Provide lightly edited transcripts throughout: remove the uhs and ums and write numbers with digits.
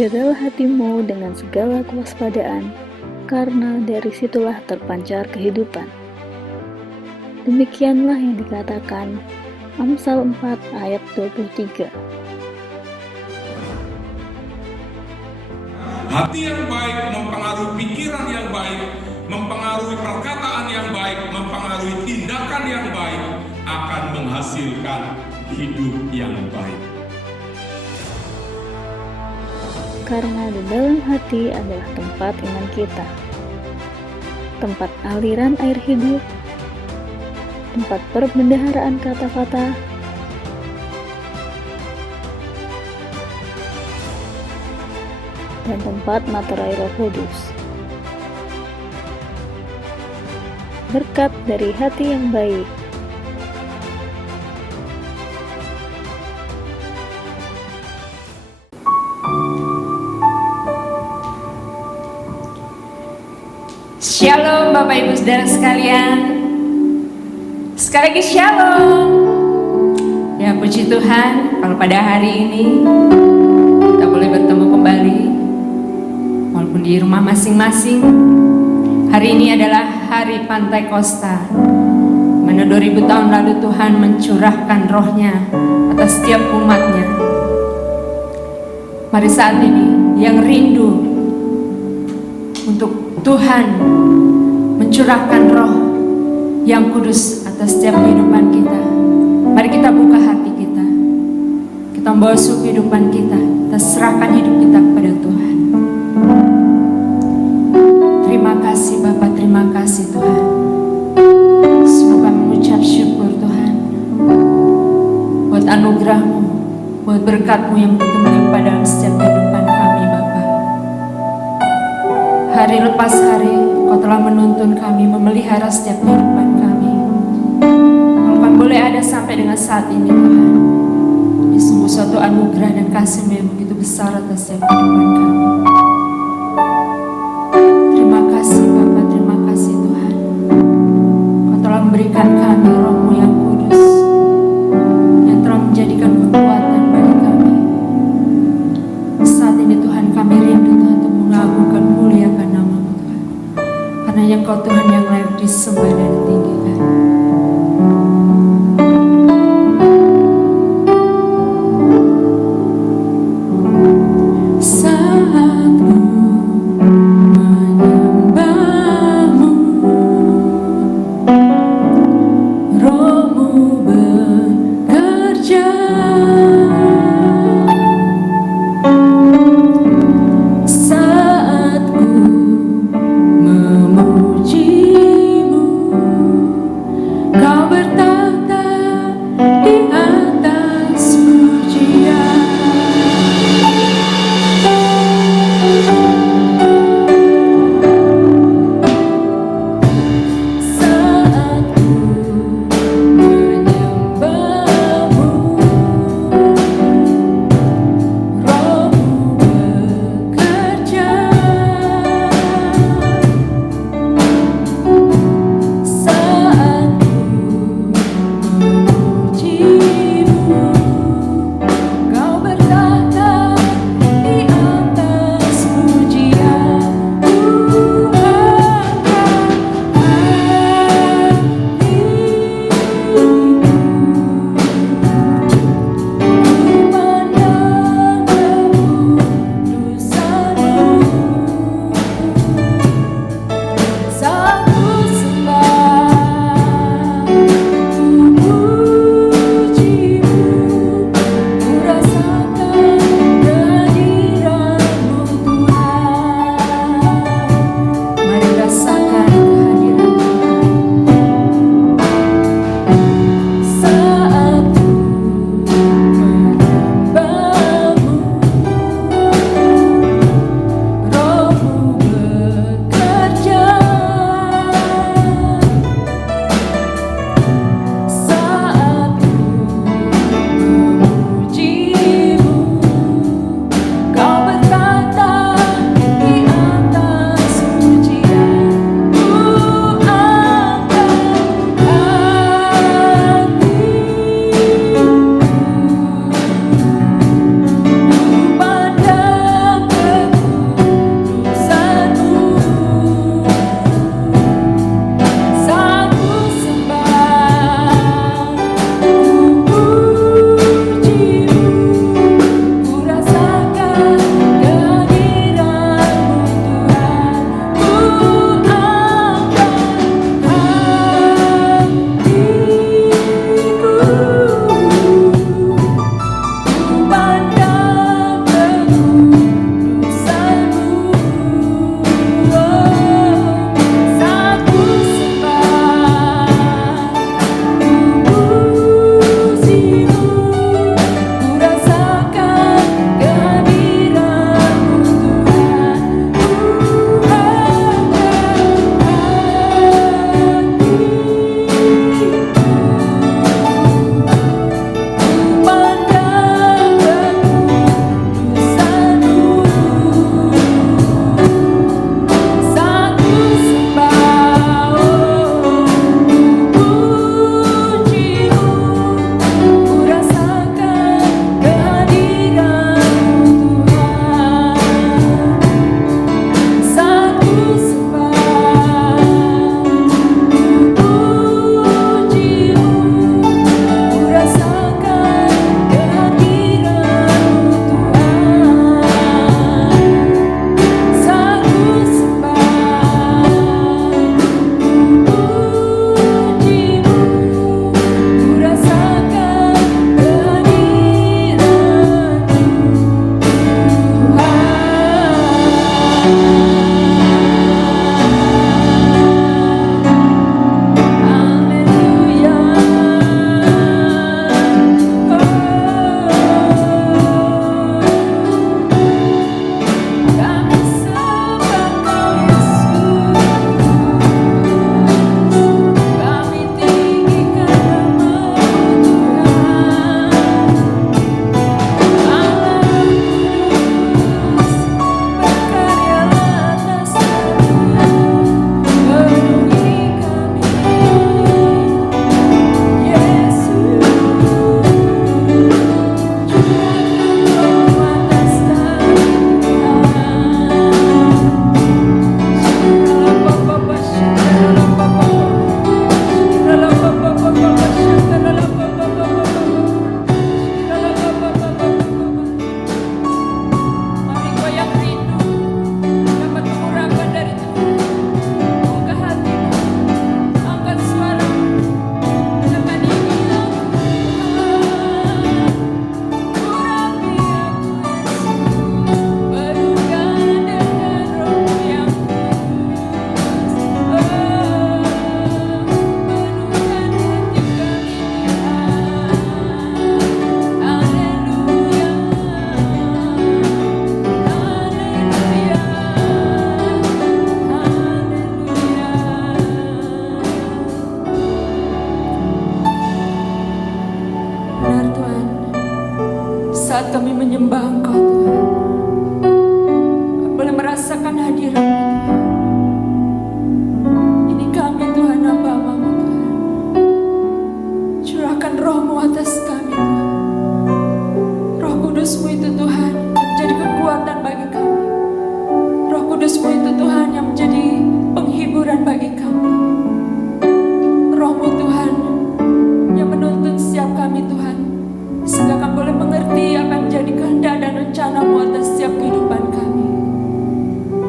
Jagalah hatimu dengan segala kewaspadaan, karena dari situlah terpancar kehidupan. Demikianlah yang dikatakan Amsal 4 ayat 23. Hati yang baik mempengaruhi pikiran yang baik, mempengaruhi perkataan yang baik, mempengaruhi tindakan yang baik, akan menghasilkan hidup yang baik. Karena di dalam hati adalah tempat iman kita, tempat aliran air hidup, tempat perbendaharaan kata-kata, dan tempat materai Roh Kudus. Berkat dari hati yang baik. Shalom Bapak Ibu Saudara sekalian. Sekali lagi shalom. Ya puji Tuhan, kalau pada hari ini kita boleh bertemu kembali walaupun di rumah masing-masing. Hari ini adalah hari Pantekosta, mana 2000 tahun lalu Tuhan mencurahkan rohnya atas setiap umatnya. Mari saat ini yang rindu untuk Tuhan mencurahkan roh yang kudus atas setiap kehidupan kita. Mari kita buka hati kita. Kita membawa kehidupan kita. Kita serahkan hidup kita kepada Tuhan. Terima kasih Bapa, terima kasih Tuhan. Sungguh kami mengucap syukur Tuhan buat anugerah-Mu, buat berkat-Mu yang begitu melimpah dalam setiap kehidupan kami Bapa. Hari lepas hari Kau telah menuntun kami, memelihara setiap kehidupan kami. Kalau kami boleh ada sampai dengan saat ini Tuhan, ini sungguh suatu anugerah dan kasih-Mu yang begitu besar atas setiap kehidupan kami. Terima kasih Bapa, terima kasih Tuhan. Kau telah memberikan kami Roh-Mu yang kudus, yang telah menjadikan kekuatan bagi kami. Saat ini Tuhan kami rindu Tuhan untuk mengagungkan, muliakan nama-Mu Tuhan, karena yang Kau Tuhan yang layak disembah dan ditinggikan. Saat ku menyembah-Mu, Roh-Mu bekerja. Saat ku memuji-Mu, saat kami menyembah Engkau Tuhan, kami boleh merasakan hadirat-Mu Tuhan. Ini kami Tuhan, hamba-Mu Tuhan. Curahkan Roh-Mu atas kami Tuhan. Roh Kudus-Mu itu Tuhan menjadi kekuatan bagi kami. Roh Kudus-Mu itu Tuhan yang menjadi penghiburan bagi kami. Roh-Mu Tuhan yang menuntun setiap kami Tuhan, sehingga kami boleh mengerti apa yang menjadi kehendak dan rencana-Mu atas setiap kehidupan kami.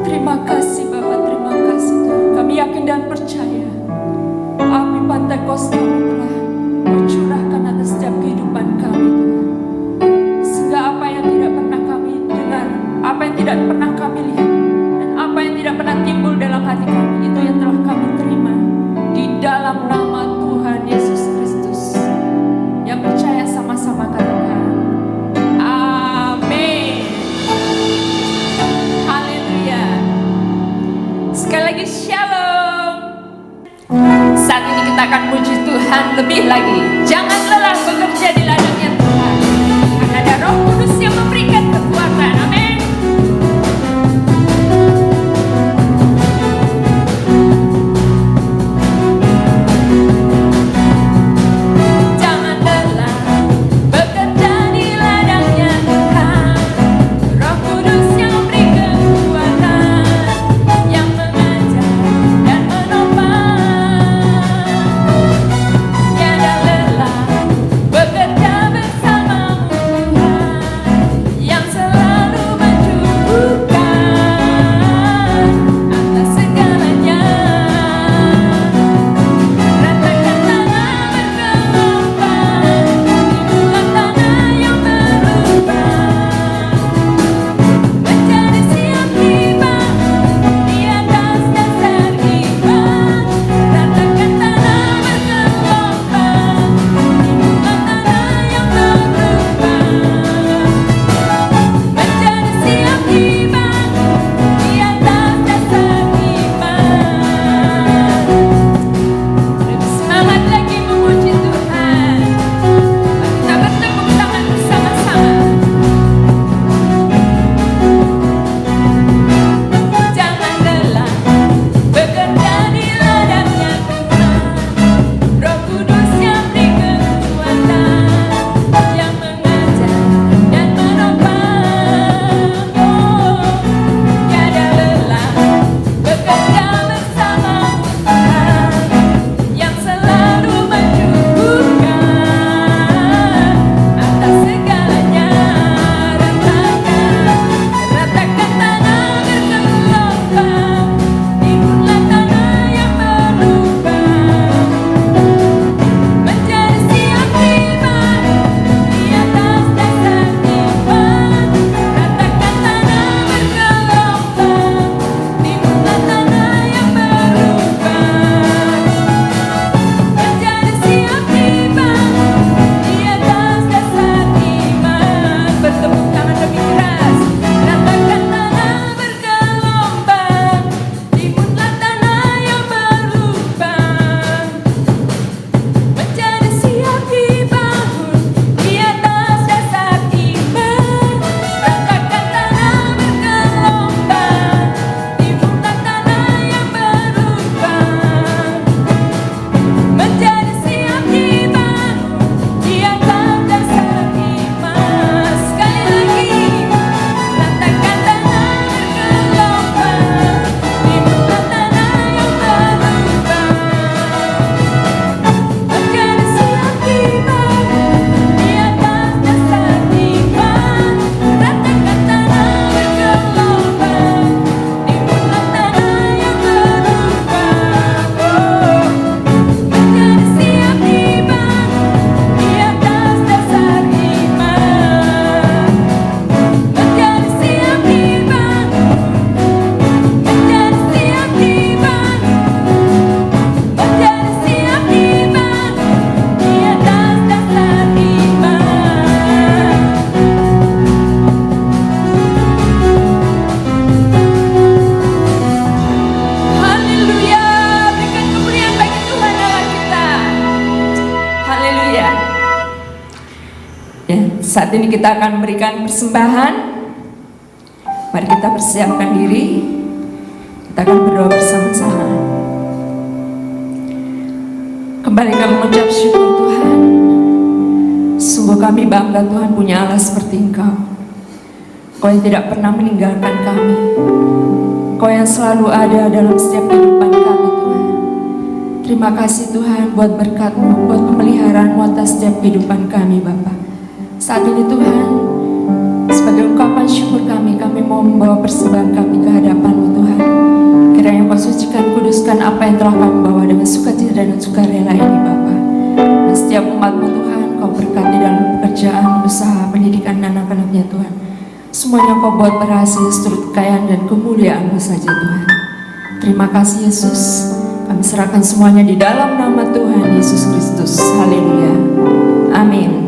Terima kasih Bapa, terima kasih Tuhan. Kami yakin dan percaya api Pentakosta-Mu telah Kau curahkan atas setiap kehidupan kami Tuhan, sehingga apa yang tidak pernah kami dengar, apa yang tidak pernah kami lihat, dan apa yang tidak pernah timbul dalam hati kami, itu yang telah kami terima di dalam nama Tuhan Yesus Kristus. Yang percaya sama-sama katakan amin. Haleluya. Sekali lagi shalom. Saat ini kita akan puji Tuhan lebih lagi. Jangan lelah bekerja di ladangnya Tuhan, karena ada Roh Kudus yang memberikan kekuatan. Amin. Jangan lelah bekerja di ladangnya Tuhan. Roh Kudus yang memberi kekuatan, yang mengajar dan menopang. Tiada lelah Ya, saat ini kita akan memberikan persembahan. Mari kita persiapkan diri. Kita akan berdoa bersama-sama. Kembali kami mengucap syukur Tuhan. Sungguh kami bangga Tuhan punya Allah seperti Engkau. Engkau yang tidak pernah meninggalkan kami. Engkau yang selalu ada dalam setiap kehidupan kami Tuhan. Terima kasih Tuhan buat berkat-Mu, buat pemeliharaan-Mu atas setiap kehidupan kami Bapa. Saat ini Tuhan, sebagai ungkapan syukur kami mau membawa persembahan kami ke hadapan-Mu Tuhan. Kiranya Kau sucikan, kuduskan apa yang telah kami bawa dengan sukacita dan sukarela ini Bapa. Dan setiap umat-Mu Tuhan, Kau berkati dalam pekerjaan, usaha, pendidikan anak-anak-Nya Tuhan. Semuanya Kau buat berhasil seturut kekayaan dan kemuliaan-Mu saja Tuhan. Terima kasih Yesus. Kami serahkan semuanya di dalam nama Tuhan Yesus Kristus. Haleluya. Amin.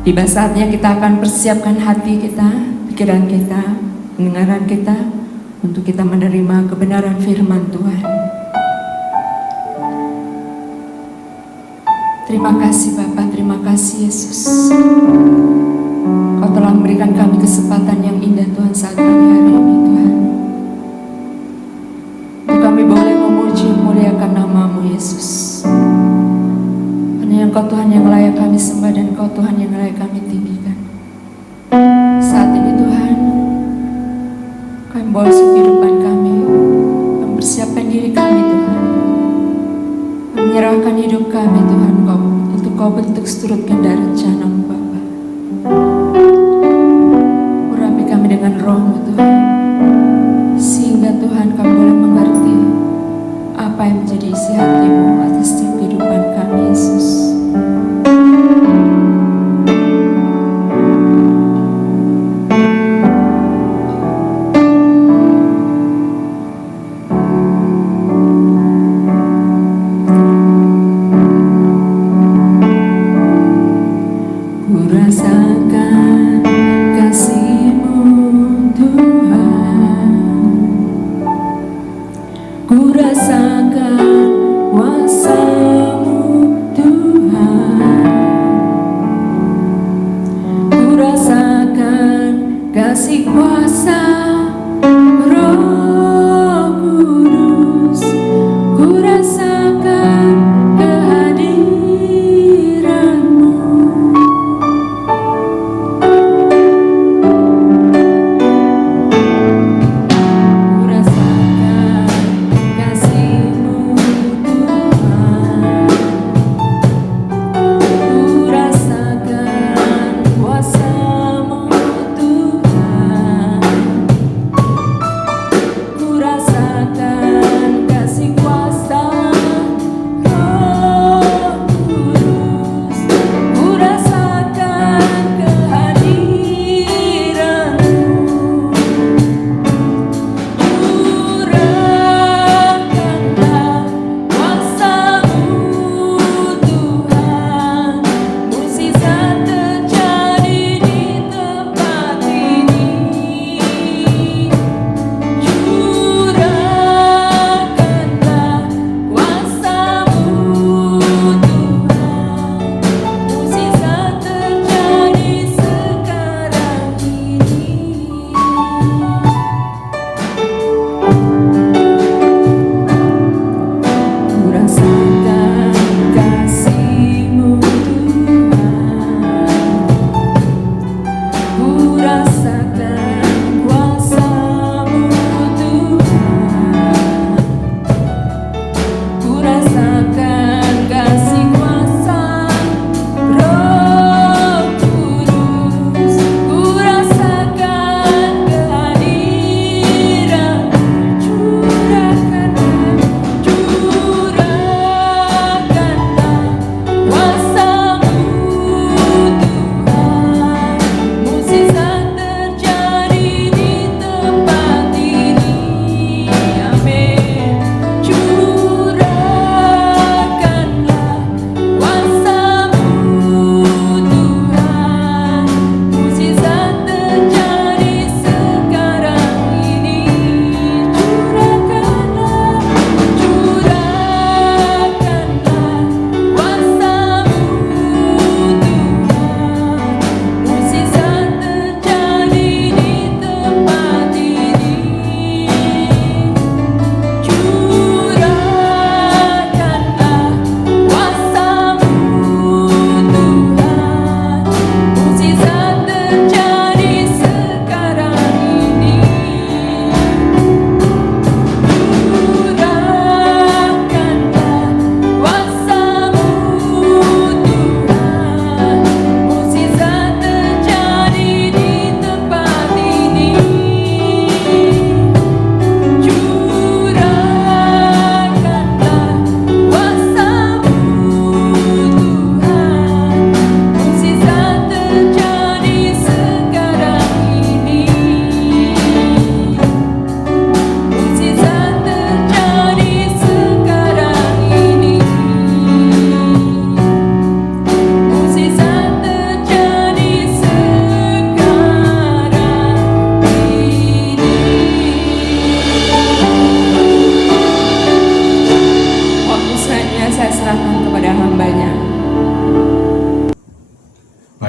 Tiba saatnya kita akan persiapkan hati kita, pikiran kita, pendengaran kita untuk kita menerima kebenaran firman Tuhan. Terima kasih Bapa, terima kasih Yesus. Kau telah memberikan kami kesempatan yang indah Tuhan saat pagi hari ini Tuhan. Untuk kami boleh memuji memuliakan nama-Mu Yesus. Yang Kau Tuhan yang layak kami sembah dan Kau Tuhan yang layak kami tinggikan. Saat ini Tuhan, kami bawa kehidupan kami, mempersiapkan diri kami Tuhan, menyerahkan hidup kami Tuhan Kau untuk Kau bentuk seturut kehendak rencana-Mu Bapa. Urapi kami dengan roh-Mu Tuhan, sehingga Tuhan kami boleh mengerti apa yang menjadi isi hati-Mu atas setiap kehidupan kami Yesus. Rasakan kasih-Mu Tuhan, ku rasakan kuasa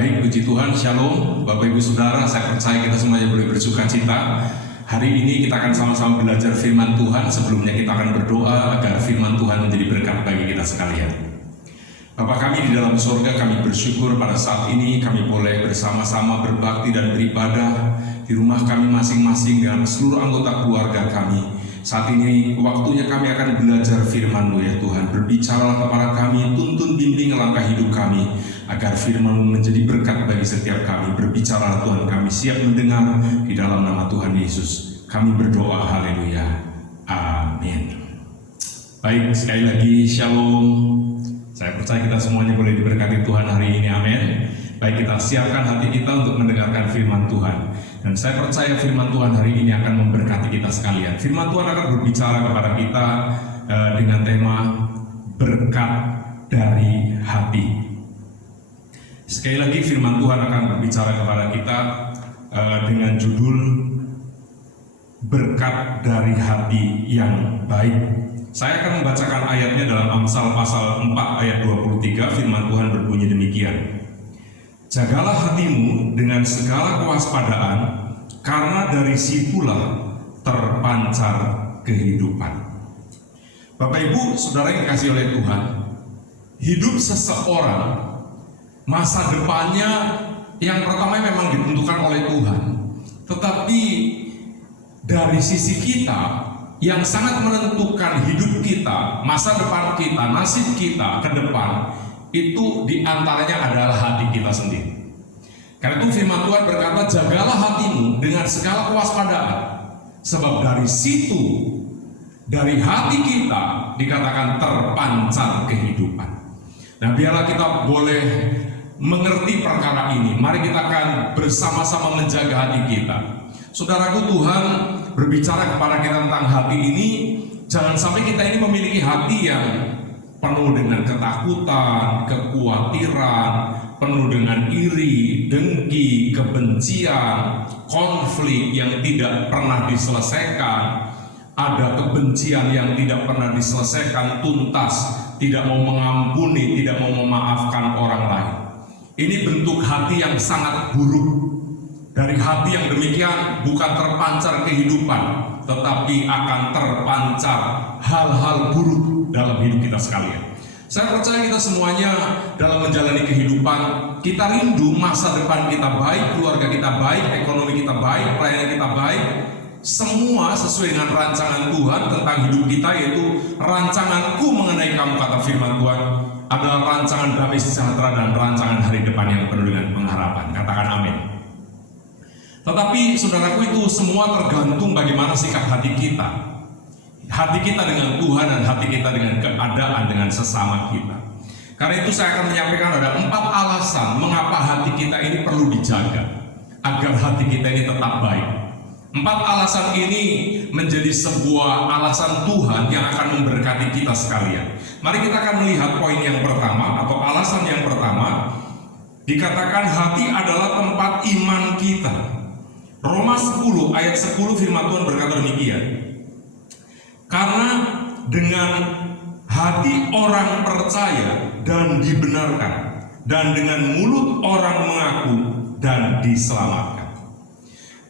Baik, puji Tuhan, Shalom, Bapak Ibu Saudara, saya percaya kita semuanya boleh bersuka cita. Hari ini kita akan sama-sama belajar firman Tuhan. Sebelumnya kita akan berdoa agar firman Tuhan menjadi berkat bagi kita sekalian. Bapa kami di dalam surga, kami bersyukur pada saat ini kami boleh bersama-sama berbakti dan beribadah di rumah kami masing-masing dengan seluruh anggota keluarga kami. Saat ini waktunya kami akan belajar firman-Mu ya Tuhan. Berbicara kepada kami, tuntun bimbing langkah hidup kami, agar firman-Mu menjadi berkat bagi setiap kami. Berbicara Tuhan, kami siap mendengar di dalam nama Tuhan Yesus. Kami berdoa, haleluya, amin. Baik, sekali lagi shalom. Saya percaya kita semuanya boleh diberkati Tuhan hari ini, amin. Baik, kita siapkan hati kita untuk mendengarkan firman Tuhan. Dan saya percaya firman Tuhan hari ini akan memberkati kita sekalian. Firman Tuhan akan berbicara kepada kita dengan tema berkat dari hati. Sekali lagi firman Tuhan akan berbicara kepada kita dengan judul berkat dari hati yang baik. Saya akan membacakan ayatnya dalam Amsal pasal 4 ayat 23. Firman Tuhan berbunyi demikian. Jagalah hatimu dengan segala kewaspadaan, karena dari situlah terpancar kehidupan. Bapak Ibu, saudara yang dikasihi oleh Tuhan, hidup seseorang, masa depannya yang pertama memang ditentukan oleh Tuhan. Tetapi dari sisi kita, yang sangat menentukan hidup kita, masa depan kita, nasib kita ke depan, itu diantaranya adalah hati kita sendiri. Karena itu firman Tuhan berkata, jagalah hatimu dengan segala kewaspadaan, sebab dari situ, dari hati kita dikatakan terpancar kehidupan. Nah, biarlah kita boleh mengerti perkara ini. Mari kita akan bersama-sama menjaga hati kita. Saudaraku, Tuhan berbicara kepada kita tentang hati ini. Jangan sampai kita ini memiliki hati yang penuh dengan ketakutan, kekhawatiran, penuh dengan iri, dengki, kebencian, konflik yang tidak pernah diselesaikan. Ada kebencian yang tidak pernah diselesaikan tuntas, tidak mau mengampuni, tidak mau memaafkan orang lain. Ini bentuk hati yang sangat buruk. Dari hati yang demikian bukan terpancar kehidupan, tetapi akan terpancar hal-hal buruk dalam hidup kita sekalian. Saya percaya kita semuanya dalam menjalani kehidupan, kita rindu masa depan kita baik, keluarga kita baik, ekonomi kita baik, pelayanan kita baik. Semua sesuai dengan rancangan Tuhan tentang hidup kita, yaitu rancanganku mengenai kamu, kata firman Tuhan, adalah rancangan damai sejahtera dan rancangan hari depan yang penuh dengan pengharapan. Katakan amin. Tetapi saudaraku, itu semua tergantung bagaimana sikap hati kita. Hati kita dengan Tuhan dan hati kita dengan keadaan, dengan sesama kita. Karena itu saya akan menyampaikan ada 4 alasan mengapa hati kita ini perlu dijaga, agar hati kita ini tetap baik. 4 alasan ini menjadi sebuah alasan Tuhan yang akan memberkati kita sekalian. Mari kita akan melihat poin yang pertama atau alasan yang pertama. Dikatakan hati adalah tempat iman kita. Roma 10 ayat 10 firman Tuhan berkata demikian. Karena dengan hati orang percaya dan dibenarkan, dan dengan mulut orang mengaku dan diselamatkan.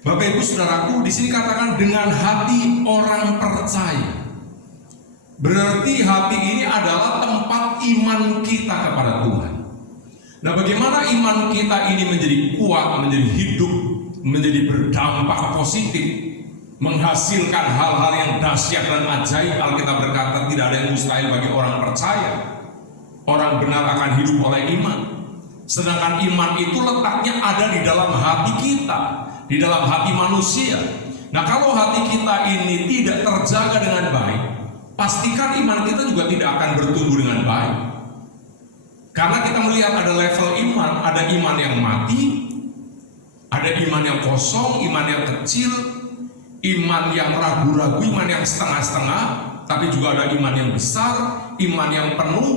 Bapak Ibu Saudaraku, di sini katakan dengan hati orang percaya. Berarti hati ini adalah tempat iman kita kepada Tuhan. Nah, bagaimana iman kita ini menjadi kuat, menjadi hidup, menjadi berdampak positif, menghasilkan hal-hal yang dahsyat dan ajaib. Alkitab berkata tidak ada yang mustahil bagi orang percaya. Orang benar akan hidup oleh iman. Sedangkan iman itu letaknya ada di dalam hati kita, di dalam hati manusia. Nah, kalau hati kita ini tidak terjaga dengan baik, pastikan iman kita juga tidak akan bertumbuh dengan baik. Karena kita melihat ada level iman, ada iman yang mati, ada iman yang kosong, iman yang kecil, iman yang ragu-ragu, iman yang setengah-setengah, tapi juga ada iman yang besar, iman yang penuh,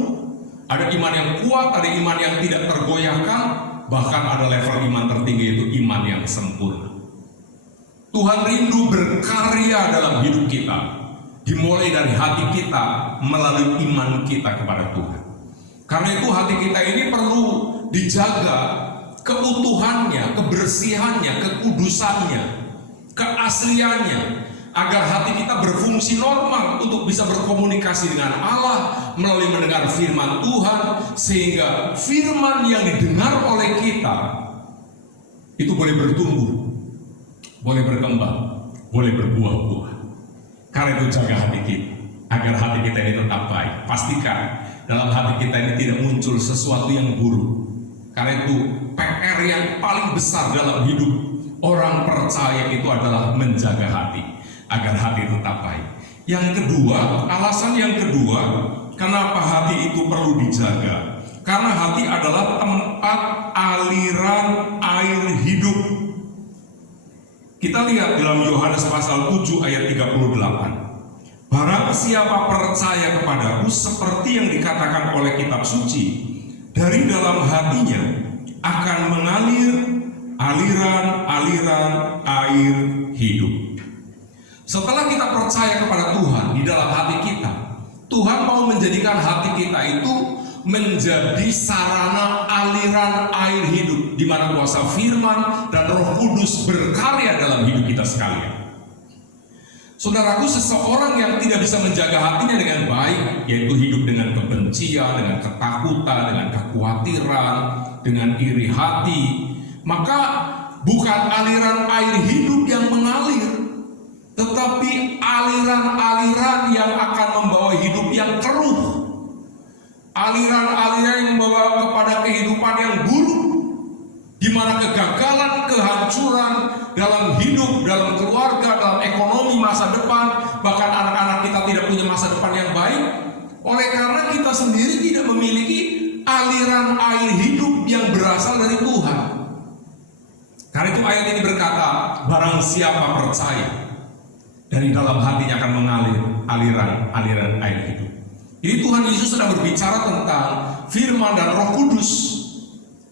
ada iman yang kuat, ada iman yang tidak tergoyahkan, bahkan ada level iman tertinggi, yaitu iman yang sempurna. Tuhan rindu berkarya dalam hidup kita, dimulai dari hati kita melalui iman kita kepada Tuhan. Karena itu hati kita ini perlu dijaga keutuhannya, kebersihannya, kekudusannya, keasliannya, agar hati kita berfungsi normal untuk bisa berkomunikasi dengan Allah melalui mendengar firman Tuhan, sehingga firman yang didengar oleh kita itu boleh bertumbuh, boleh berkembang, boleh berbuah-buah. Karena itu jaga hati kita, agar hati kita ini tetap baik. Pastikan dalam hati kita ini tidak muncul sesuatu yang buruk. Karena itu PR yang paling besar dalam hidup orang percaya itu adalah menjaga hati, agar hati tetap baik. Yang kedua, alasan yang kedua, kenapa hati itu perlu dijaga? Karena hati adalah tempat aliran air hidup. Kita lihat dalam Yohanes pasal 7 ayat 38. Barang siapa percaya kepadaku, seperti yang dikatakan oleh kitab suci, dari dalam hatinya akan mengalir aliran-aliran air hidup. Setelah kita percaya kepada Tuhan di dalam hati kita, Tuhan mau menjadikan hati kita itu menjadi sarana aliran air hidup, di mana kuasa firman dan Roh Kudus berkarya dalam hidup kita sekalian. Saudaraku, seseorang yang tidak bisa menjaga hatinya dengan baik, yaitu hidup dengan kebencian, dengan ketakutan, dengan kekhawatiran, dengan iri hati, maka bukan aliran air hidup yang mengalir, tetapi aliran-aliran yang akan membawa hidup yang keruh, aliran-aliran yang membawa kepada kehidupan yang buruk, di mana kegagalan, kehancuran dalam hidup, dalam keluarga, dalam ekonomi masa depan, bahkan anak-anak kita tidak punya masa depan yang baik, oleh karena kita sendiri tidak memiliki aliran air hidup yang berasal dari Tuhan. Karena itu ayat ini berkata, barang siapa percaya, dari dalam hatinya akan mengalir aliran air hidup. Ini Tuhan Yesus sedang berbicara tentang firman dan Roh Kudus.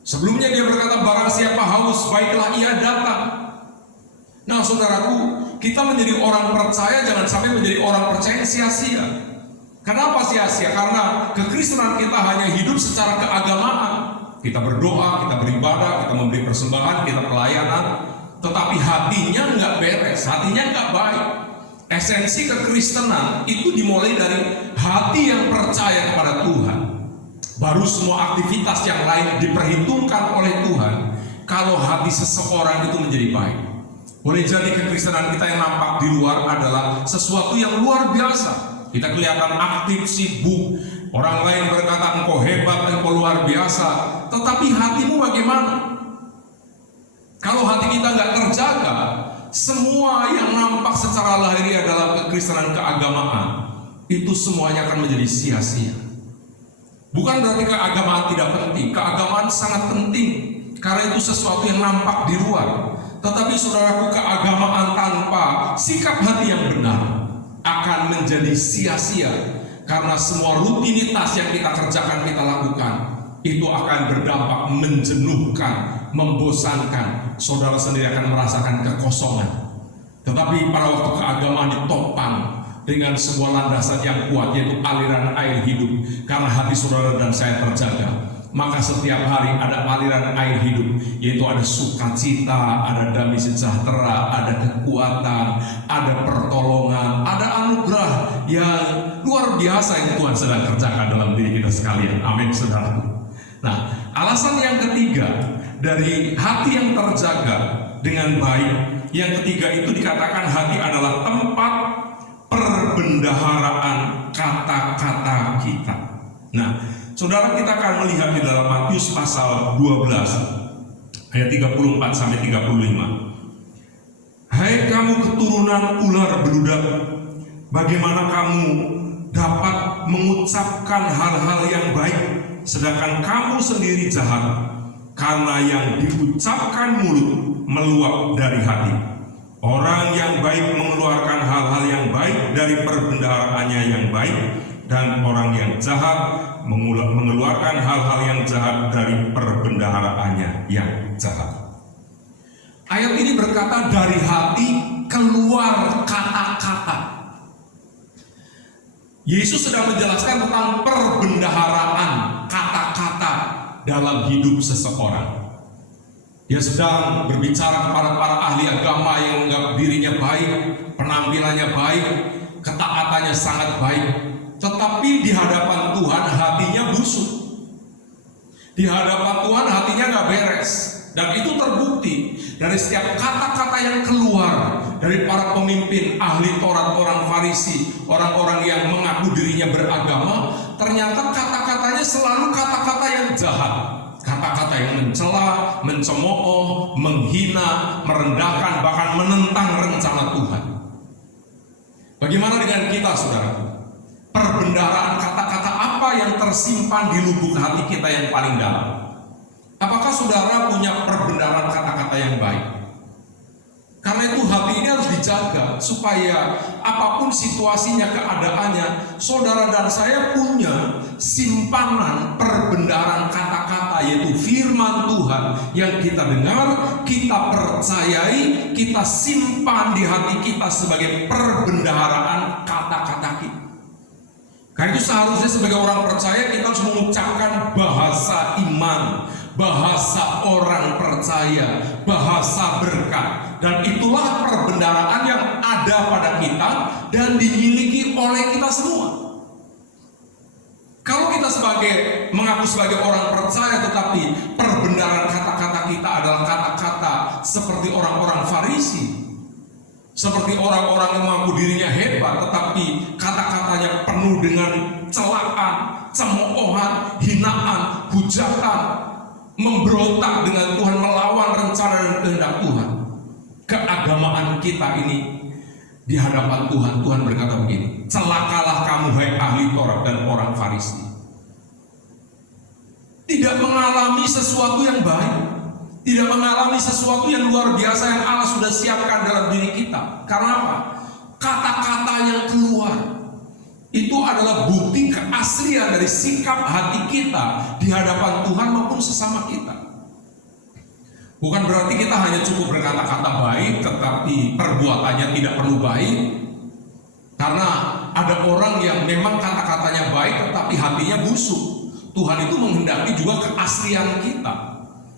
Sebelumnya dia berkata, barang siapa haus, baiklah ia datang. Nah saudaraku, kita menjadi orang percaya jangan sampai menjadi orang percaya sia-sia. Kenapa sia-sia? Karena kekristenan kita hanya hidup secara keagamaan. Kita berdoa, kita beribadah, kita memberi persembahan, kita pelayanan, tetapi hatinya nggak beres, hatinya nggak baik. Esensi kekristenan itu dimulai dari hati yang percaya kepada Tuhan. Baru semua aktivitas yang lain diperhitungkan oleh Tuhan kalau hati seseorang itu menjadi baik. Boleh jadi kekristenan kita yang nampak di luar adalah sesuatu yang luar biasa. Kita kelihatan aktif, sibuk. Orang lain berkata engkau hebat, engkau luar biasa. Tetapi hatimu bagaimana? Kalau hati kita nggak terjaga, semua yang nampak secara lahiriah dalam kekristenan keagamaan itu semuanya akan menjadi sia-sia. Bukan berarti keagamaan tidak penting. Keagamaan sangat penting karena itu sesuatu yang nampak di luar. Tetapi saudaraku, keagamaan tanpa sikap hati yang benar akan menjadi sia-sia, karena semua rutinitas yang kita kerjakan, kita lakukan, itu akan berdampak menjenuhkan, membosankan. Saudara sendiri akan merasakan kekosongan. Tetapi pada waktu keagamaan ditopang dengan sebuah landasan yang kuat, yaitu aliran air hidup, karena hati saudara dan saya terjaga, maka setiap hari ada aliran air hidup, yaitu ada sukacita, ada damai sejahtera, ada kekuatan, ada pertolongan, ada anugerah yang luar biasa yang Tuhan sedang kerjakan dalam diri kita sekalian. Amin, saudaraku. Nah, alasan yang ketiga dari hati yang terjaga dengan baik, yang ketiga itu dikatakan hati adalah tempat perbendaharaan kata-kata kita. Nah, saudara, kita akan melihat di dalam Matius pasal 12 ayat 34 sampai 35. Hai kamu keturunan ular beludak, bagaimana kamu dapat mengucapkan hal-hal yang baik sedangkan kamu sendiri jahat? Karena yang diucapkan mulut meluap dari hati. Orang yang baik mengeluarkan hal-hal yang baik dari perbendaharaannya yang baik, dan orang yang jahat mengeluarkan hal-hal yang jahat dari perbendaharaannya yang jahat. Ayat ini berkata dari hati keluar kata-kata. Yesus sedang menjelaskan tentang perbendaharaan kata-kata dalam hidup seseorang. Dia sedang berbicara kepada para ahli agama yang menganggap dirinya baik, penampilannya baik, ketaatannya sangat baik. Tetapi di hadapan Tuhan hatinya busuk. Di hadapan Tuhan hatinya gak beres. Dan itu terbukti dari setiap kata-kata yang keluar dari para pemimpin ahli Taurat, orang Farisi, orang-orang yang mengaku dirinya beragama. Ternyata kata-katanya selalu kata-kata yang jahat, kata-kata yang mencela, mencemooh, menghina, merendahkan, bahkan menentang rencana Tuhan. Bagaimana dengan kita, saudara? Perbendaharaan kata-kata apa yang tersimpan di lubuk hati kita yang paling dalam? Apakah saudara punya perbendaharaan kata-kata yang baik? Karena itu hati ini harus dijaga supaya apapun situasinya, keadaannya, saudara dan saya punya simpanan perbendaharaan kata-kata, yaitu firman Tuhan yang kita dengar, kita percayai, kita simpan di hati kita sebagai perbendaharaan kata-kata kita. Karena itu seharusnya sebagai orang percaya kita harus mengucapkan bahasa iman, bahasa orang percaya, bahasa berkat. Dan itulah perbendaharaan yang ada pada kita dan dimiliki oleh kita semua. Kalau kita mengaku sebagai orang percaya, tetapi perbendaharaan kata-kata kita adalah kata-kata seperti orang-orang Farisi, seperti orang-orang yang mengaku dirinya hebat, tetapi kata-katanya penuh dengan celaan, cemoohan, hinaan, hujatan, memberontak dengan Tuhan, melawan rencana dan kehendak Tuhan. Keagamaan kita ini di hadapan Tuhan, Tuhan berkata begini, celakalah kamu hai ahli Taurat dan orang Farisi. Tidak mengalami sesuatu yang baik, tidak mengalami sesuatu yang luar biasa yang Allah sudah siapkan dalam diri kita. Karena apa? Kata-kata yang keluar itu adalah bukti keaslian dari sikap hati kita di hadapan Tuhan maupun sesama kita. Bukan berarti kita hanya cukup berkata-kata baik, tetapi perbuatannya tidak perlu baik. Karena ada orang yang memang kata-katanya baik, tetapi hatinya busuk. Tuhan itu menghendaki juga keaslian kita.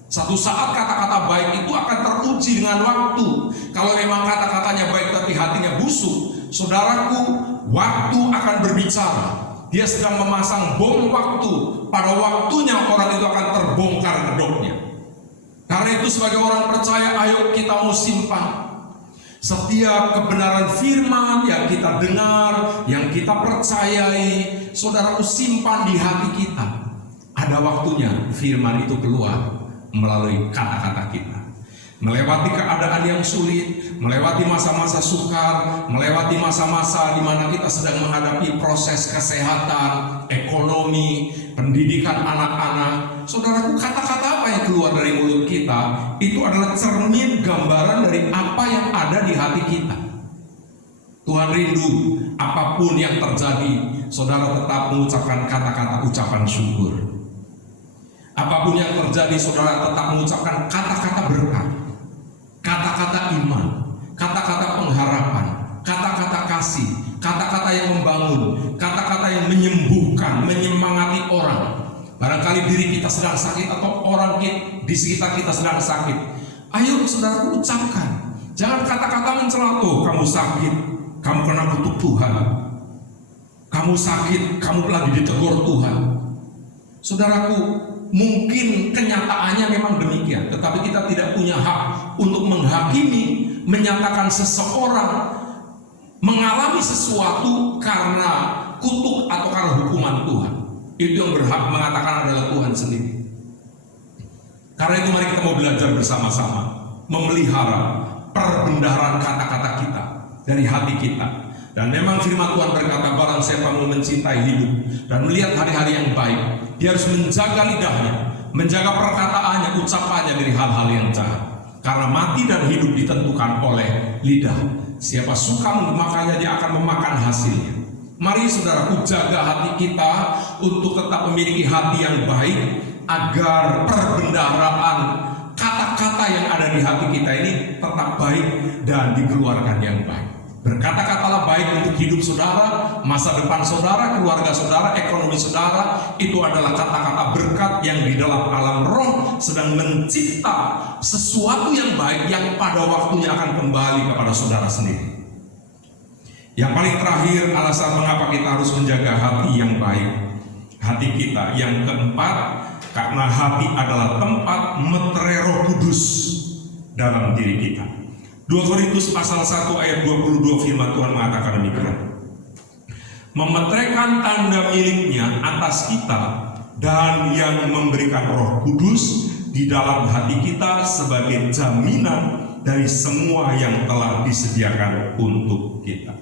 Satu saat kata-kata baik itu akan teruji dengan waktu. Kalau memang kata-katanya baik tapi hatinya busuk, saudaraku, waktu akan berbicara. Dia sedang memasang bom waktu. Pada waktunya orang itu akan terbongkar kedoknya. Karena itu sebagai orang percaya, ayo kita mau simpan setiap kebenaran firman yang kita dengar, yang kita percayai, saudaraku, simpan di hati kita. Ada waktunya firman itu keluar melalui kata-kata kita. Melewati keadaan yang sulit, melewati masa-masa sukar, melewati masa-masa di mana kita sedang menghadapi proses kesehatan, ekonomi, pendidikan anak-anak. Saudaraku, kata-kata apa yang keluar dari mulut kita itu adalah cermin gambaran dari apa yang ada di hati kita. Tuhan rindu apapun yang terjadi, saudara tetap mengucapkan kata-kata ucapan syukur. Apapun yang terjadi, saudara tetap mengucapkan kata-kata berkat, kata-kata iman, kata-kata pengharapan, kata-kata kasih, kata-kata yang membangun, kata-kata yang menyembuhkan, menyemangati orang. Barangkali diri kita sedang sakit atau orang di sekitar kita sedang sakit, ayo saudaraku ucapkan. Jangan kata-kata mencela, tuh kamu sakit, kamu kena kutuk Tuhan, kamu sakit, kamu lagi ditegur Tuhan. Saudaraku, mungkin kenyataannya memang demikian, tetapi kita tidak punya hak untuk menghakimi, menyatakan seseorang mengalami sesuatu karena kutuk atau karena hukuman Tuhan. Itu yang berhak mengatakan adalah Tuhan sendiri. Karena itu mari kita mau belajar bersama-sama memelihara perbendaharaan kata-kata kita dari hati kita. Dan memang firman Tuhan berkata, barang siapa mau mencintai hidup dan melihat hari-hari yang baik, dia harus menjaga lidahnya, menjaga perkataannya, ucapannya dari hal-hal yang jahat. Karena mati dan hidup ditentukan oleh lidah. Siapa suka memakannya, dia akan memakan hasilnya. Mari saudaraku, jaga hati kita untuk tetap memiliki hati yang baik, agar perbendaharaan kata-kata yang ada di hati kita ini tetap baik dan dikeluarkan yang baik. Berkata-katalah baik untuk hidup saudara, masa depan saudara, keluarga saudara, ekonomi saudara. Itu adalah kata-kata berkat yang di dalam alam roh sedang mencipta sesuatu yang baik yang pada waktunya akan kembali kepada saudara sendiri. Yang paling terakhir, alasan mengapa kita harus menjaga hati yang baik, hati kita. Yang keempat, karena hati adalah tempat meterai Roh Kudus dalam diri kita. 2 Korintus pasal 1 ayat 22 firman Tuhan mengatakan demikian. Memeteraikan tanda miliknya atas kita dan yang memberikan Roh Kudus di dalam hati kita sebagai jaminan dari semua yang telah disediakan untuk kita.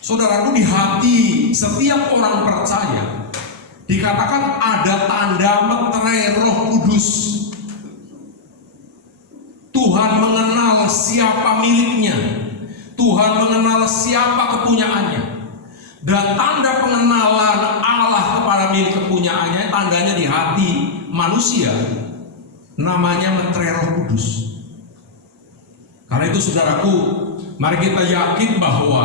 Saudaraku, di hati setiap orang percaya dikatakan ada tanda meterai Roh Kudus. Tuhan mengenal siapa miliknya, Tuhan mengenal siapa kepunyaannya. Dan tanda pengenalan Allah kepada milik kepunyaannya, tandanya di hati manusia, namanya meterai Roh Kudus. Karena itu saudaraku, mari kita yakin bahwa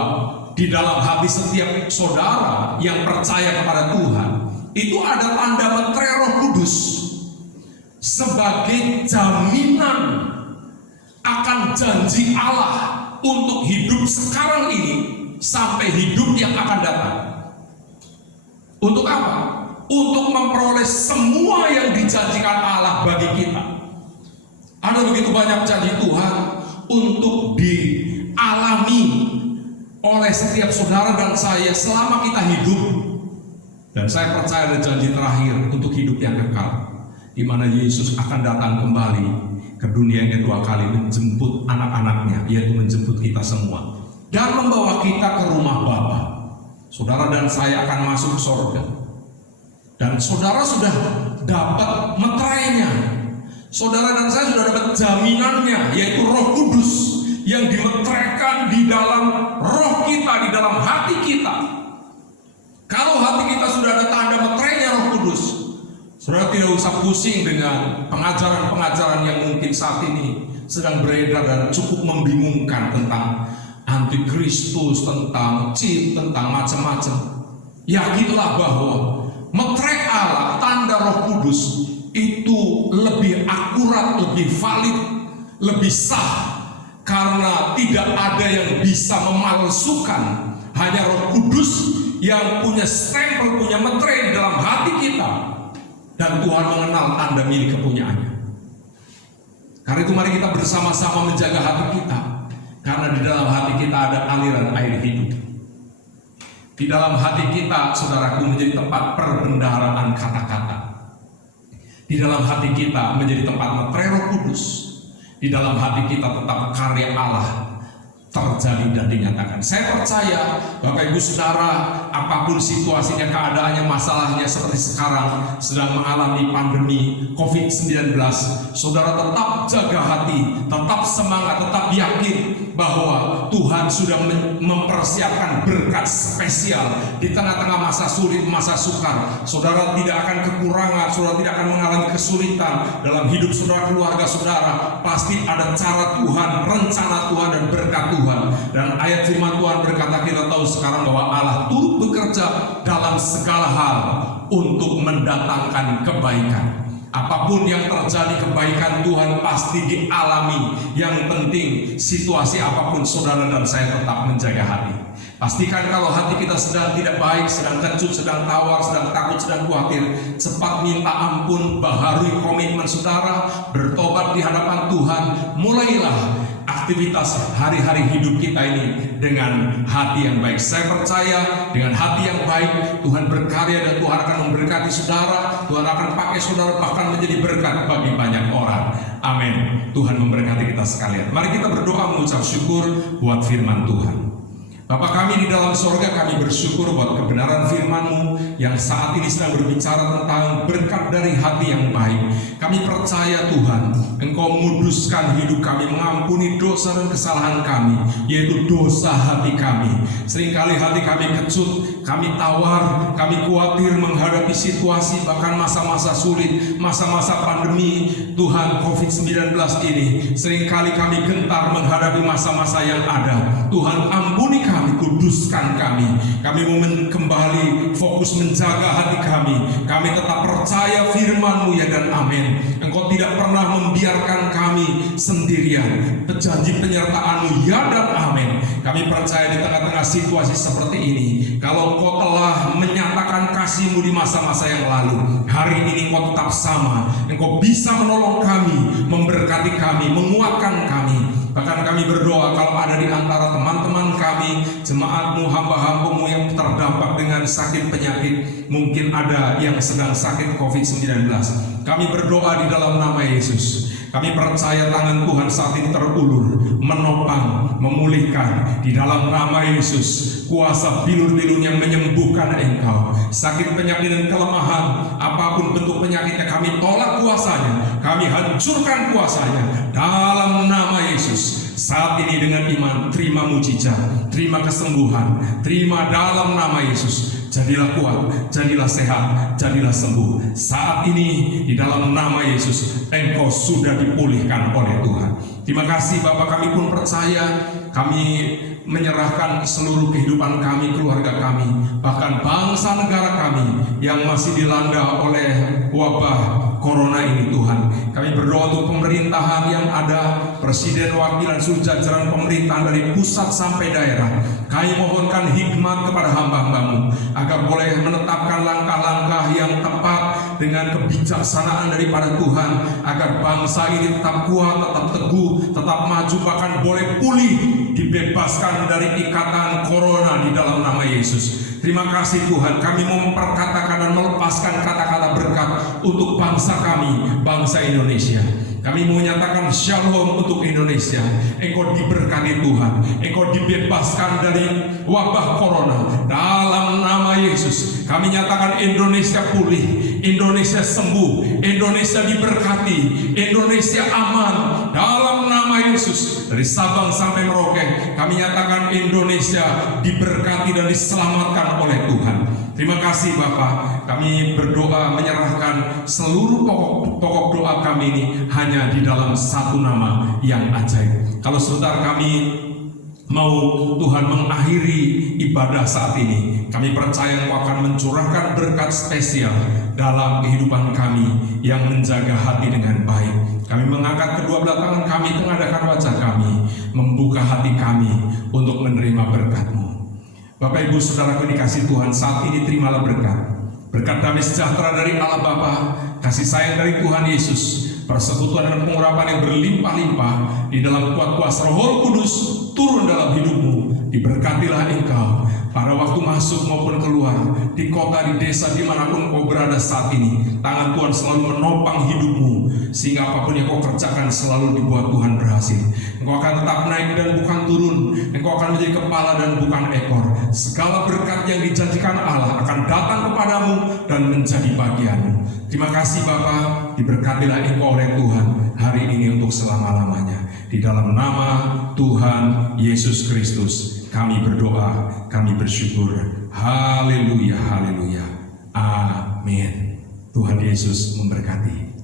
di dalam hati setiap saudara yang percaya kepada Tuhan itu ada tanda meterai Roh Kudus sebagai jaminan akan janji Allah untuk hidup sekarang ini sampai hidup yang akan datang. Untuk apa? Untuk memperoleh semua yang dijanjikan Allah bagi kita. Ada begitu banyak janji Tuhan untuk dialami oleh setiap saudara dan saya selama kita hidup. Dan saya percaya ada janji terakhir untuk hidup yang kekal, di mana Yesus akan datang kembali ke dunia yang kedua kali menjemput anak-anaknya, yaitu menjemput kita semua dan membawa kita ke rumah Bapa. Saudara dan saya akan masuk surga. Dan saudara sudah dapat meterainya. Saudara dan saya sudah dapat jaminannya, yaitu Roh Kudus yang dimeteraikan di dalam roh kita, di dalam hati kita. Kalau hati kita sudah ada tanda meterainya Roh Kudus, saudara tidak usah pusing dengan pengajaran-pengajaran yang mungkin saat ini sedang beredar dan cukup membingungkan tentang antikristus, tentang jin, tentang macam-macam. Yakinlah bahwa meterai Allah, tanda Roh Kudus itu lebih akurat, lebih valid, lebih sah. Karena tidak ada yang bisa memalsukan, hanya Roh Kudus yang punya stempel, punya meterai di dalam hati kita. Dan Tuhan mengenal tanda milik kepunyaannya. Karena itu mari kita bersama-sama menjaga hati kita. Karena di dalam hati kita ada aliran air hidup. Di dalam hati kita, saudaraku, menjadi tempat perbendaharaan kata-kata. Di dalam hati kita menjadi tempat meterai Roh Kudus. Di dalam hati kita tetap karya Allah terjadi dan dinyatakan. Saya percaya Bapak Ibu Saudara, apapun situasinya, keadaannya, masalahnya seperti sekarang sedang mengalami pandemi COVID-19, saudara tetap jaga hati, tetap semangat, tetap yakin bahwa Tuhan sudah mempersiapkan berkat spesial di tengah-tengah masa sulit, masa sukar. Saudara tidak akan kekurangan, saudara tidak akan mengalami kesulitan dalam hidup saudara, keluarga saudara. Pasti ada cara Tuhan, rencana Tuhan, dan berkat Tuhan. Dan ayat firman Tuhan berkata, kita tahu sekarang bahwa Allah turut bekerja dalam segala hal untuk mendatangkan kebaikan. Apapun yang terjadi, kebaikan Tuhan pasti dialami. Yang penting situasi apapun, saudara dan saya tetap menjaga hati. Pastikan kalau hati kita sedang tidak baik, sedang kecut, sedang tawar, sedang takut, sedang khawatir, cepat minta ampun, baharui komitmen saudara, bertobat di hadapan Tuhan. Mulailah aktivitas hari-hari hidup kita ini dengan hati yang baik. Saya percaya dengan hati yang baik Tuhan berkarya dan Tuhan akan memberkati saudara. Tuhan akan pakai saudara bahkan menjadi berkat bagi banyak orang. Amin. Tuhan memberkati kita sekalian. Mari kita berdoa mengucap syukur buat firman Tuhan. Bapa kami di dalam sorga, kami bersyukur buat kebenaran firman-Mu yang saat ini sedang berbicara tentang berkat dari hati yang baik. Kami percaya Tuhan, Engkau menguduskan hidup kami, mengampuni dosa dan kesalahan kami, yaitu dosa hati kami. Seringkali hati kami kecut, kami tawar, kami khawatir menghadapi situasi, bahkan masa-masa sulit, masa-masa pandemi Tuhan COVID-19 ini. Seringkali kami gentar menghadapi masa-masa yang ada. Tuhan ampuni kami, kuduskan kami. Kami mau kembali fokus menjaga hati kami. Kami tetap percaya firman-Mu ya dan amin. Engkau tidak pernah membiarkan kami sendirian. Janji penyertaan-Mu ya dan amin. Kami percaya di tengah-tengah situasi seperti ini, kalau Engkau telah menyatakan kasih-Mu di masa-masa yang lalu, hari ini Engkau tetap sama. Engkau bisa menolong kami, memberkati kami, menguatkan kami. Bahkan kami berdoa kalau ada di antara teman-teman kami, jemaat-Mu, hamba-hamba-Mu yang terdampak dengan sakit penyakit, mungkin ada yang sedang sakit COVID-19. Kami berdoa di dalam nama Yesus. Kami percaya tangan Tuhan saat ini terulur, menopang, memulihkan di dalam nama Yesus. Kuasa bilur-bilur yang menyembuhkan engkau. Sakit, penyakit, dan kelemahan, apapun bentuk penyakitnya, kami tolak kuasanya. Kami hancurkan kuasanya dalam nama Yesus. Saat ini dengan iman, terima mujizat, terima kesembuhan, terima dalam nama Yesus. Jadilah kuat, jadilah sehat, jadilah sembuh. Saat ini di dalam nama Yesus, engkau sudah dipulihkan oleh Tuhan. Terima kasih Bapak, kami pun percaya, kami menyerahkan seluruh kehidupan kami, keluarga kami, bahkan bangsa negara kami yang masih dilanda oleh wabah Corona ini Tuhan. Kami berdoa untuk pemerintahan yang ada, presiden, wakil, dan seluruh jajaran pemerintahan dari pusat sampai daerah. Kami mohonkan hikmat kepada hamba-hamba-Mu agar boleh menetapkan langkah-langkah yang tepat dengan kebijaksanaan daripada Tuhan, agar bangsa ini tetap kuat, tetap teguh, tetap maju, bahkan boleh pulih, dibebaskan dari ikatan Corona di dalam nama Yesus. Terima kasih Tuhan, kami mau memperkatakan dan melepaskan kata-kata berkat untuk bangsa kami, bangsa Indonesia. Kami mau menyatakan shalom untuk Indonesia. Engkau diberkati Tuhan, engkau dibebaskan dari wabah Corona dalam nama Yesus. Kami nyatakan Indonesia pulih, Indonesia sembuh, Indonesia diberkati, Indonesia aman dalam nama Yesus. Dari Sabang sampai Merauke, kami nyatakan Indonesia diberkati dan diselamatkan oleh Tuhan. Terima kasih Bapak, kami berdoa menyerahkan seluruh pokok doa kami ini hanya di dalam satu nama yang ajaib. Kalau sebentar kami mau Tuhan mengakhiri ibadah saat ini, kami percaya Engkau akan mencurahkan berkat spesial dalam kehidupan kami yang menjaga hati dengan baik. Kami mengangkat kedua belah tangan kami, tengadahkan wajah kami, membuka hati kami untuk menerima berkat-Mu. Bapak Ibu Saudaraku dikasih Tuhan, saat ini terimalah berkat. Berkat damai sejahtera dari Allah Bapa, kasih sayang dari Tuhan Yesus, persekutuan dan pengurapan yang berlimpah-limpah di dalam kuat kuasa Roh Kudus turun dalam hidupmu. Diberkatilah engkau pada waktu masuk maupun keluar, di kota, di desa, dimanapun kau berada saat ini. Tangan Tuhan selalu menopang hidupmu, sehingga apapun yang kau kerjakan selalu dibuat Tuhan berhasil. Engkau akan tetap naik dan bukan turun. Engkau akan menjadi kepala dan bukan ekor. Segala berkat yang dijanjikan Allah akan datang kepadamu dan menjadi bagianmu. Terima kasih Bapa, diberkatilah engkau oleh Tuhan hari ini untuk selama-lamanya. Di dalam nama Tuhan Yesus Kristus kami berdoa, kami bersyukur. Haleluya, haleluya. Amin. Tuhan Yesus memberkati.